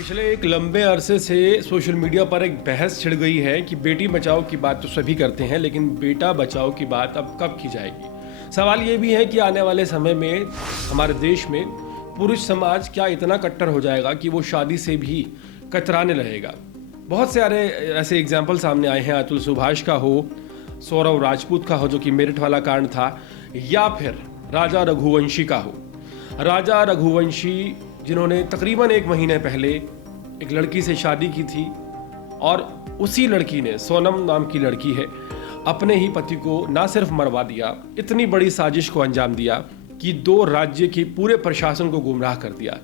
पिछले एक लंबे अरसे से सोशल मीडिया पर एक बहस छिड़ गई है कि बेटी बचाओ की बात तो सभी करते हैं, लेकिन बेटा बचाओ की बात अब कब की जाएगी। सवाल ये भी है कि आने वाले समय में हमारे देश में पुरुष समाज क्या इतना कट्टर हो जाएगा कि वो शादी से भी कतराने लगेगा। बहुत सारे ऐसे एग्जाम्पल सामने आए हैं। अतुल सुभाष का हो, सौरव राजपूत का हो जो कि मेरिट वाला कांड था, या फिर राजा रघुवंशी का हो। राजा रघुवंशी जिन्होंने तकरीबन 1 महीने पहले एक लड़की से शादी की थी और उसी लड़की ने, सोनम नाम की लड़की है, अपने ही पति को ना सिर्फ मरवा दिया, इतनी बड़ी साजिश को अंजाम दिया कि 2 राज्य की पूरे प्रशासन को गुमराह कर दिया।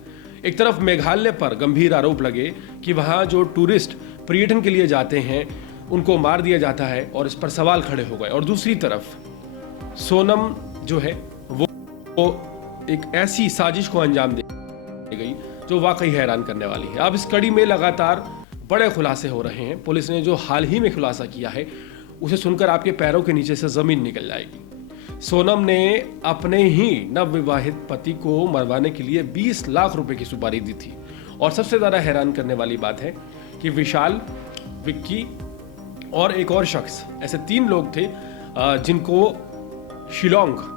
एक तरफ मेघालय पर गंभीर आरोप लगे कि वहाँ जो टूरिस्ट पर्यटन के लिए जाते हैं उनको मार दिया जाता है और इस पर सवाल खड़े हो गए। और दूसरी तरफ सोनम जो है वो एक ऐसी साजिश को अंजाम दे गई जो वाकई हैरान करने वाली है। अब इस कड़ी में लगातार बड़े खुलासे हो रहे हैं। पुलिस ने जो हाल ही में खुलासा किया है उसे सुनकर आपके पैरों के नीचे से जमीन निकल जाएगी। सोनम ने अपने ही नवविवाहित पति को मरवाने के लिए 20 लाख रुपए की सुपारी दी थी। और सबसे ज्यादा हैरान करने वाली बात है कि विशाल, विक्की और एक और शख्स, ऐसे 3 लोग थे जिनको शिलोंग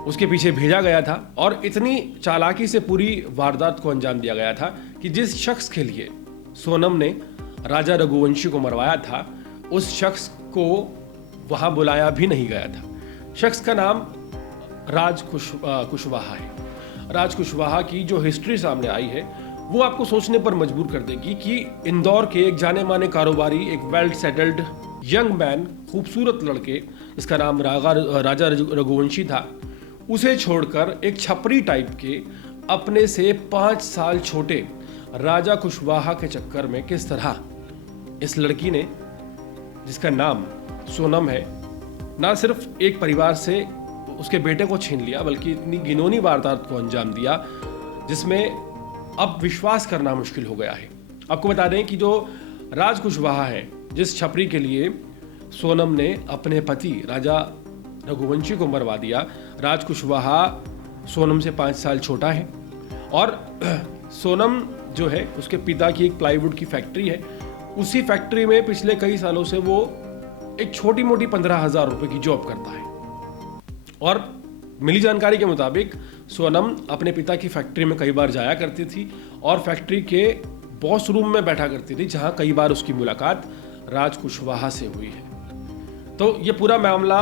उसके पीछे भेजा गया था। और इतनी चालाकी से पूरी वारदात को अंजाम दिया गया था कि जिस शख्स के लिए सोनम ने राजा रघुवंशी को मरवाया था उस शख्स को वहां बुलाया भी नहीं गया था। शख्स का नाम राज कुशवाहा है। राज कुशवाहा की जो हिस्ट्री सामने आई है वो आपको सोचने पर मजबूर कर देगी कि इंदौर के एक जाने माने कारोबारी, एक वेल सेटल्ड यंग मैन, खूबसूरत लड़के जिसका नाम राजा रघुवंशी था, उसे छोड़कर एक छपरी टाइप के अपने से 5 साल छोटे राजा कुशवाहा के चक्कर में किस तरह इस लड़की ने, जिसका नाम सोनम है, ना सिर्फ एक परिवार से उसके बेटे को छीन लिया बल्कि इतनी घिनौनी वारदात को अंजाम दिया जिसमें अब विश्वास करना मुश्किल हो गया है। आपको बता दें कि जो राज कुशवाहा है, जिस छपरी के लिए सोनम ने अपने पति राजा रघुवंशी को मरवा दिया, राज कुशवाहा सोनम से 5 साल छोटा है। और सोनम जो है उसके पिता की एक प्लाईवुड की फैक्ट्री है। उसी फैक्ट्री में पिछले कई सालों से वो एक छोटी मोटी 15,000 रुपए की जॉब करता है। और मिली जानकारी के मुताबिक सोनम अपने पिता की फैक्ट्री में कई बार जाया करती थी और फैक्ट्री के बॉस रूम में बैठा करती थी, जहां कई बार उसकी मुलाकात राज कुशवाहा से हुई है। तो ये पूरा मामला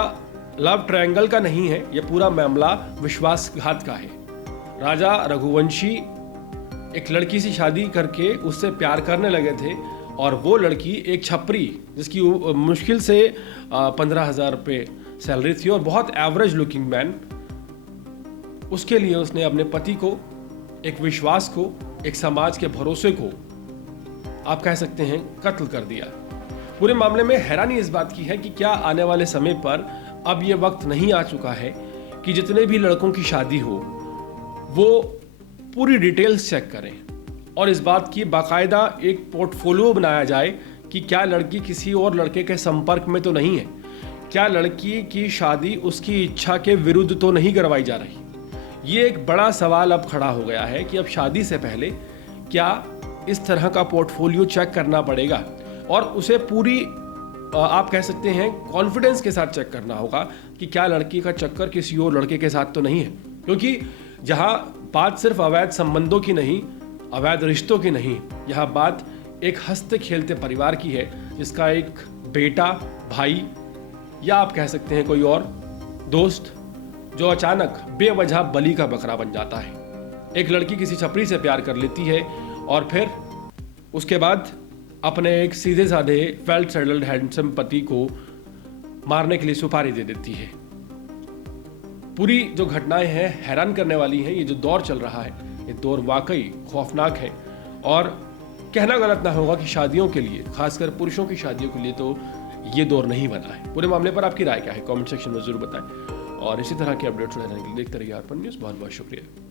लव ट्रायंगल का नहीं है, यह पूरा मामला विश्वासघात का है। राजा रघुवंशी एक लड़की से शादी करके उससे प्यार करने लगे थे और वो लड़की एक छपरी जिसकी मुश्किल से 15,000 रुपये सैलरी थी और बहुत एवरेज लुकिंग मैन, उसके लिए उसने अपने पति को, एक विश्वास को, एक समाज के भरोसे को, आप कह सकते हैं, कत्ल कर दिया। पूरे मामले में हैरानी इस बात की है कि क्या आने वाले समय पर अब ये वक्त नहीं आ चुका है कि जितने भी लड़कों की शादी हो वो पूरी डिटेल्स चेक करें और इस बात की बाकायदा एक पोर्टफोलियो बनाया जाए कि क्या लड़की किसी और लड़के के संपर्क में तो नहीं है, क्या लड़की की शादी उसकी इच्छा के विरुद्ध तो नहीं करवाई जा रही। ये एक बड़ा सवाल अब खड़ा हो गया है कि अब शादी से पहले क्या इस तरह का पोर्टफोलियो चेक करना पड़ेगा और उसे पूरी, आप कह सकते हैं, कॉन्फिडेंस के साथ चेक करना होगा कि क्या लड़की का चक्कर किसी और लड़के के साथ तो नहीं है। क्योंकि जहां बात सिर्फ अवैध संबंधों की नहीं, अवैध रिश्तों की नहीं, यहाँ बात एक हंसते खेलते परिवार की है जिसका एक बेटा, भाई या आप कह सकते हैं कोई और दोस्त जो अचानक बेवजह बलि का बकरा बन जाता है। एक लड़की किसी छपरी से प्यार कर लेती है और फिर उसके बाद अपने एक सीधे साधे वेल सेटल्ड हैंडसम पति को मारने के लिए सुपारी दे देती है। पूरी जो घटनाएं हैं हैरान करने वाली हैं। ये जो दौर चल रहा है ये दौर वाकई खौफनाक है और कहना गलत ना होगा कि शादियों के लिए, खासकर पुरुषों की शादियों के लिए तो ये दौर नहीं बना है। पूरे मामले पर आपकी राय क्या है कमेंट सेक्शन में जरूर बताएं और इसी तरह के अपडेट्स रहने के लिए देखते रहिए अर्पण न्यूज़। बहुत बहुत शुक्रिया।